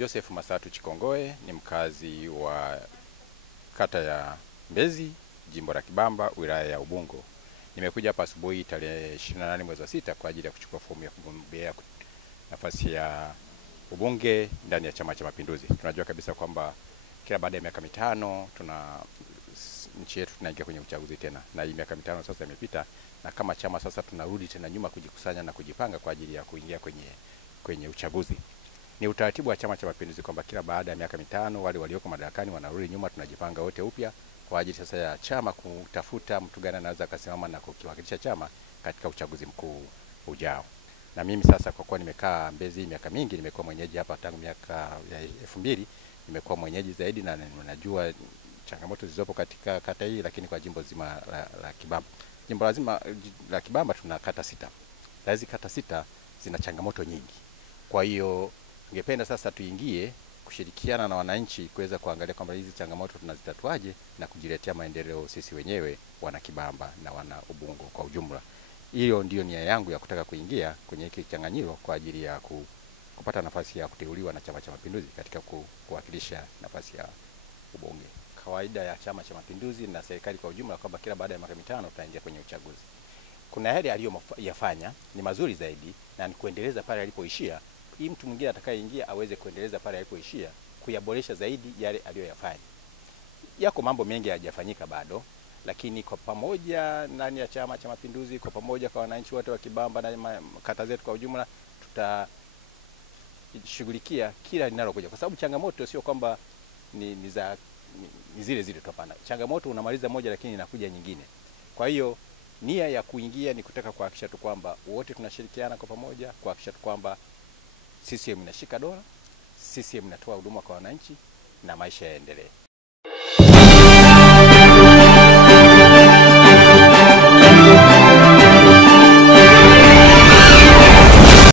Joseph Masatu Chikongoe, ni mkazi wa kata ya Mbezi, jimbo la Kibamba, wilaya ya Ubungo. Nimekuja hapa asubuhi tarehe 28 mwezi wa 6 kwa ajili ya kuchukua fomu ya kugombea nafasi ya ubunge ndani ya Chama cha Mapinduzi. Tunajua kabisa kwamba kila baada ya miaka mitano nchi yetu tunaingia kwenye uchaguzi tena, na hii miaka mitano sasa imepita, na kama chama sasa tunarudi tena nyuma kujikusanya na kujipanga kwa ajili ya kuingia kwenye uchaguzi. Ni utaratibu wa Chama cha Mapinduzi kwamba kila baada ya miaka mitano wale walioko madarakani wanarudi nyuma, tunajipanga wote upya kwa ajili sasa ya chama kutafuta mtu gani anaweza akasimama na kukiwakilisha chama katika uchaguzi mkuu ujao. Na mimi sasa, kwa kuwa nimekaa Mbezi miaka mingi, nimekuwa mwenyeji hapa tangu miaka ya 2000, nimekuwa mwenyeji zaidi na najua changamoto zilizopo katika kata hii, lakini kwa jimbo zima la Kibamba. Jimbo lazima la Kibamba tuna kata 6. Na hizi kata 6 zina changamoto nyingi. Kwa hiyo ningependa sasa tuingie kushirikiana na wananchi kuweza kuangalia kwamba hizi changamoto tunazitatuaje na kujiletea maendeleo sisi wenyewe wana Kibamba na wana Ubungo kwa ujumla. Hiyo ndio nia yangu ya kutaka kuingia kwenye hiki kichanganyiro kwa ajili ya kupata nafasi ya kuteuliwa na Chama cha Mapinduzi katika kuwakilisha nafasi ya ubunge. Kawaida ya Chama cha Mapinduzi na serikali kwa ujumla kwamba kila baada ya miaka mitano tutaingia kwenye uchaguzi. Kuna yale aliyoyafanya ni mazuri zaidi na ni kuendeleza pale alipoishia, ili mtu mwingine atakayeingia aweze kuendeleza pale alipoishia, kuyaboresha zaidi yale aliyoyafanya. Yako mambo mengi hayajafanyika bado, lakini kwa pamoja ndani ya Chama cha Mapinduzi, kwa pamoja kwa wananchi wote wa Kibamba na kata zetu kwa ujumla, tutashughulikia kila linalokuja, kwa sababu changamoto sio kwamba ni zile zile tu, hapana. Changamoto unamaliza moja lakini inakuja nyingine. Kwa hiyo nia ya kuingia ni kutaka kuhakikisha tu kwamba wote tunashirikiana kwa pamoja kuhakikisha tu kwamba CCM inashika dola, CCM inatoa huduma kwa wananchi na maisha yaendelee.